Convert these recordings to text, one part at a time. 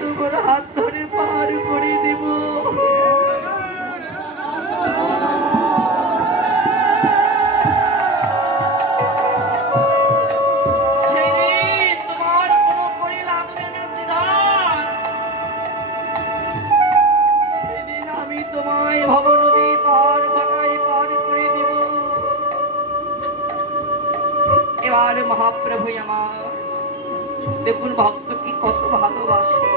তোমার হাত ধরে পার করে দেব। সেদিন তোমার কোনো করি লাগবে না শ্রীধর। সেদিন আমি তোমায় ভবনদী পার ঘটাই পার করে দেব। এবার মহাপ্রভু আমার দেখুন ভক্ত কি কত ভালোবাসে।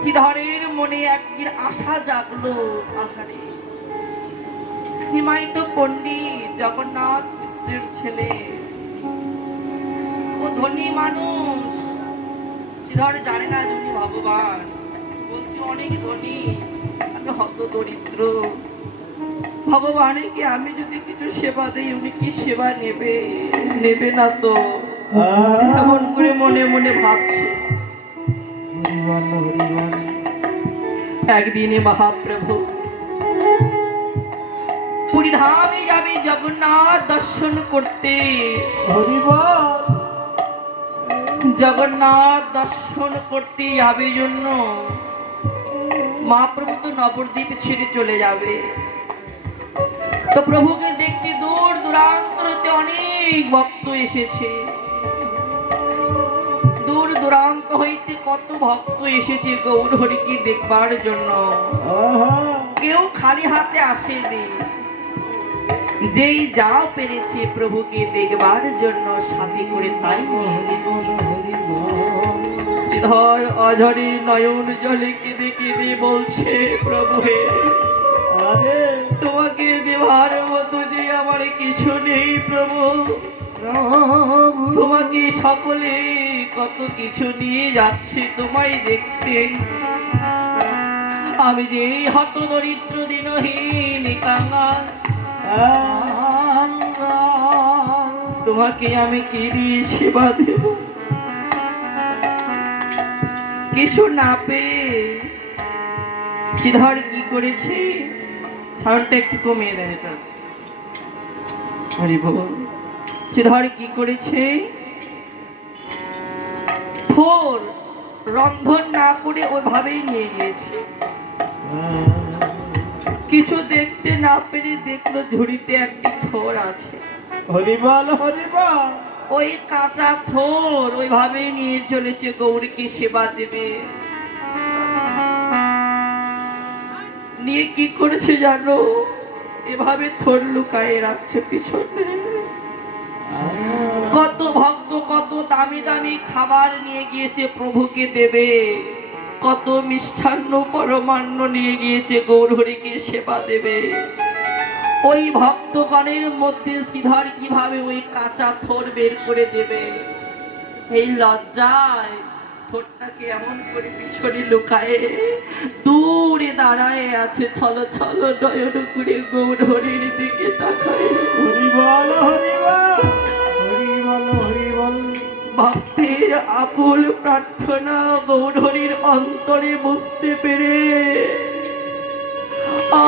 শ্রীধরের মনে একদিন আশা জাগলো, আহারে হিমায়িত পণ্ডিত জগন্নাথ মিশ্রের ছেলে, ও ধনী মানুষ। শ্রীধর জানে না যিনি ভগবান, বলছি অনেক ধনী, আমি হত দরিদ্র। ভগবানকে আমি যদি কিছু সেবা দেই উনি কি সেবা নেবে? নেবে না তো, এমন করে মনে মনে ভাবছে। একদিনে মহাপ্রভু পুরী ধামে যাবে জগন্নাথ দর্শন করতে। জগন্নাথ দর্শন করতে যাবে জন্য মহাপ্রভু তো নবদ্বীপ ছেড়ে চলে যাবে। তো প্রভুকে দেখতে দূর দূরান্ত হতে অনেক ভক্ত এসেছে। দূর দূরান্ত হইতে কত ভক্ত এসেছে গৌর হরিকে দেখবার জন্য। কেউ খালি হাতে আসেনি, যেই যা পেরেছে প্রভুকে দেখবার জন্য সাথে করে তাই নিয়ে গেছে। শ্রীধর অঝরে নয়ন জলে কেঁদে কেঁদে বলছে, প্রভু হে, তোমাকে দেবার মতো যে আমার কিছু নেই প্রভু। তোমাকে সকলে কত কিছু নিয়ে যাচ্ছে তোমায় দেখতে, আমি যে হত দরিদ্র দিনহীন কাঙাল, তোমাকে আমি কি দিয়ে সেবা দেব? কিছু না পেয়ে শ্রীধর কি করেছে, সাউন্ডটা একটু কমিয়ে দেন এটা। হরি বল। শ্রীধর কি করেছে, থোর রন্ধন না করে ওইভাবেই নিয়ে গিয়েছে। কিছু দেখতে না পেরে দেখলো ঝুড়িতে একটি থোর আছে। হরিবল হরিবল। ওই কাঁচা থোর ওইভাবেই নিয়ে চলেছে গৌরীকে সেবা দেবে। নিয়ে কি করেছে জানো, এভাবে থোর লুকায়ে রাখছে পিছনে। কত ভক্ত কত দামি দামি খাবার নিয়ে গিয়েছে প্রভুকে দেবে, কত মিষ্টান্ন পরমান্ন নিয়ে গিয়েছে গৌর হরিকে সেবা দেবে। ওই ভক্তগণের মধ্যে শ্রীধর কিভাবে ওই কাঁচা থোর বের করে দেবে? এই লজ্জায় থোরটাকে এমন করে পিছনে লুকায়ে দূরে দাঁড়ায় আছে, ছল ছল নয়ন করে গৌর হরির দিকে তাকায়। হরিবল হরিবল হরিবল হরিবল। ভক্তের আকুল প্রার্থনা গৌর হরির অন্তরে বুঝতে পেরে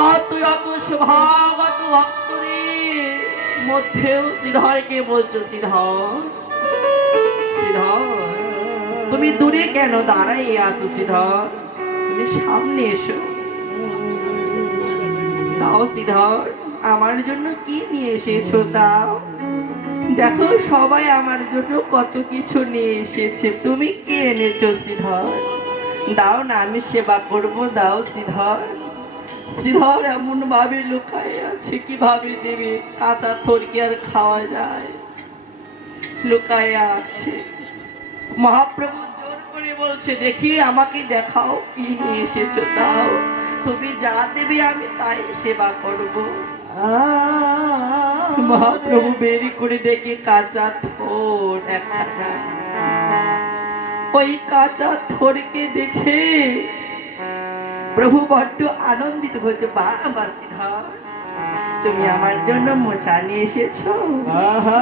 অত অত স্বভাবত ভক্তদের মধ্যেও শ্রীধরকে বলছো, শ্রীধর শ্রীধর তুমি দূরে কেন দাঁড়াই আছো? শ্রীধর তুমি সামনে এসো। তাও শ্রীধর আমার জন্য কি নিয়ে এসেছো? তাও দেখো সবাই আমার জন্য কত কিছু নিয়ে এসেছে, তুমি কি এনেছো শ্রীধর? দাও না, আমি সেবা করবো, দাও শ্রীধর। শ্রীধর এমন ভাবে লুকায় আছে, কিভাবে দেবে? কাঁচা থোর কি আর খাওয়া যায়? লুকায় আছে। মহাপ্রভু জোর করে বলছে, দেখি আমাকে দেখাও কি নিয়ে এসেছো, দাও। তুমি যা দেবে আমি তাই সেবা করবো। মহাপ্রভু বেরি করে দেখে কাঁচা থোর একখানা। ওই কাঁচা থোরকে দেখে প্রভু বড্ড আনন্দিত হচ্ছে। বাবা শ্রীধর তুমি আমার জন্য মোচা নিয়ে এসেছো,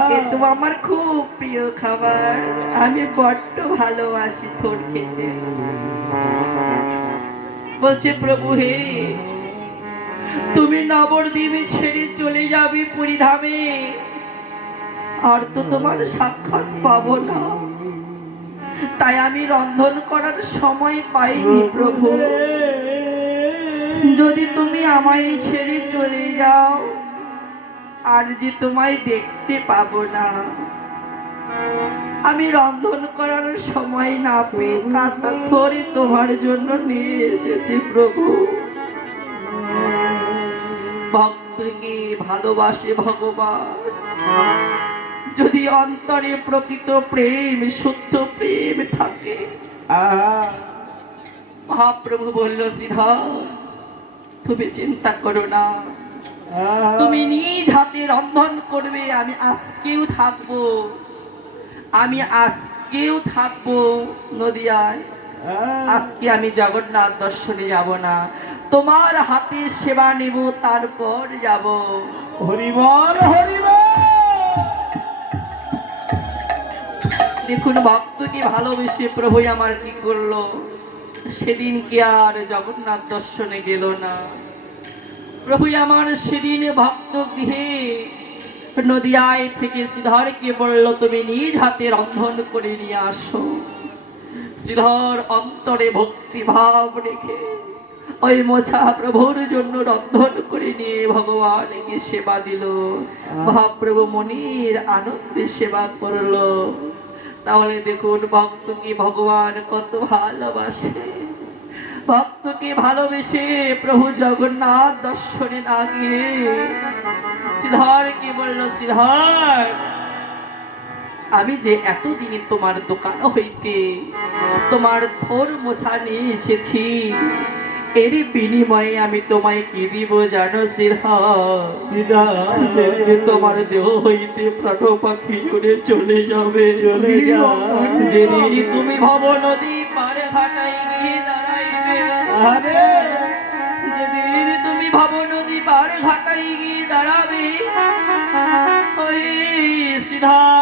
কিন্তু আমার খুব প্রিয় খাবার, আমি বড্ড ভালোবাসি থোর খেতে। বলছে, প্রভু হে, তুমি নবদ্বীপে ছেড়ে চলে যাবে পুরী ধামে, আর তো তোমার সাক্ষাৎ পাবো না। তাই আমি রন্ধন করার সময় পাইনি প্রভু। যদি তুমি আমায় ছেড়ে চলে যাও আর যে তোমায় দেখতে পাবো না, আমি রন্ধন করার সময় না পেয়ে কাঁচা থরি তোমার জন্য নিয়ে এসেছি প্রভু। ভক্তকে ভালোবাসে ভগবান, যদি অন্তরে প্রকৃত প্রেম শুদ্ধ প্রেম থাকে। মহাপ্রভু বলল, শ্রীধর তুমি চিন্তা করো না, তুমি নিজ হাতে রন্ধন করবে। আমি আজকেও থাকবো, আমি আজকেও থাকবো নদিয়ায়। আজকে আমি জগন্নাথ দর্শনে যাব না, তোমার হাতে সেবা নেব, তারপর যাব। হরিবল হরিবল। দেখুন ভক্তকে ভালোবেসে প্রভু আমার কি করলো, সেদিন কি আর জগন্নাথ দর্শনে গেল না। প্রভু আমার সেদিন ভক্ত গৃহে নদিয়ায় থেকে শ্রীধরকে বলল, তুমি নিজ হাতে রন্ধন করে নিয়ে আসো। শ্রীধর অন্তরে ভক্তি ভাব রেখে ওই মোছা প্রভুর জন্য রন্ধন করে নিয়ে ভগবানকে সেবা দিল। মহাপ্রভু মনির আনন্দে সেবা করলো। তাহলে দেখুন ভক্তকে ভগবান কত ভালোবাসে। ভক্তকে ভালোবেসে প্রভু জগন্নাথ দর্শনে না গিয়ে শ্রীধরকে বলল, শ্রীধর আমি যে এতদিনে তোমার দোকান হইতে তোমার থর মোছা নিয়ে এসেছি, এর বিনিময়ে আমি তোমায় কি দিব জানো শ্রীধর? তোমার দেহ হইতে প্রাণ পাখি উড়ে চলে যাবে। যেদিন তুমি ভব নদী পারে ঘাটাই গিয়ে দাঁড়াইবে, যেদিন তুমি ভব নদী পারে ঘাটাই গিয়ে দাঁড়াবে, ওই শ্রীধর